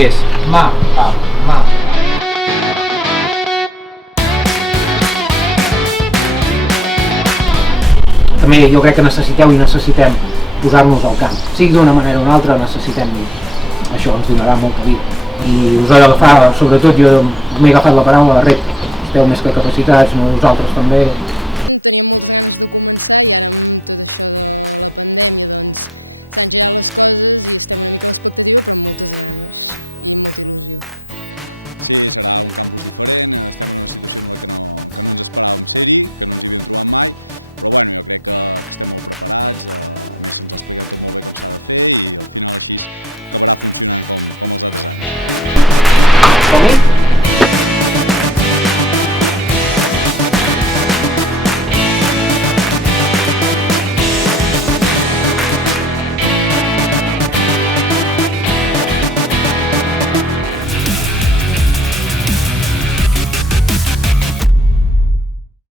i és mà, pam, mà. També jo crec que necessiteu i necessitem posar-nos al camp, sigui d'una manera o una altra necessitem, això ens donarà molta vida. I us he d'agafar, sobretot jo m'he agafat la paraula repte, esteu més que capacitats, nosaltres també. Teníem moltes ganes de començar i ara amb tot això de la pandèmia doncs s'han girat les coses i estem una mica a l'expectativa però amb moltes ganes i molta il·lusió. Sí, serà un campus diferent, estem en una situació en la que no ens esperàvem ser-hi, que no ens hi havíem trobat mai, però bueno, jo crec que estem molt preparats, a més se'ns ha explicat tot molt bé com s'ha de fer i al final així acabarà funcionant com els altres anys.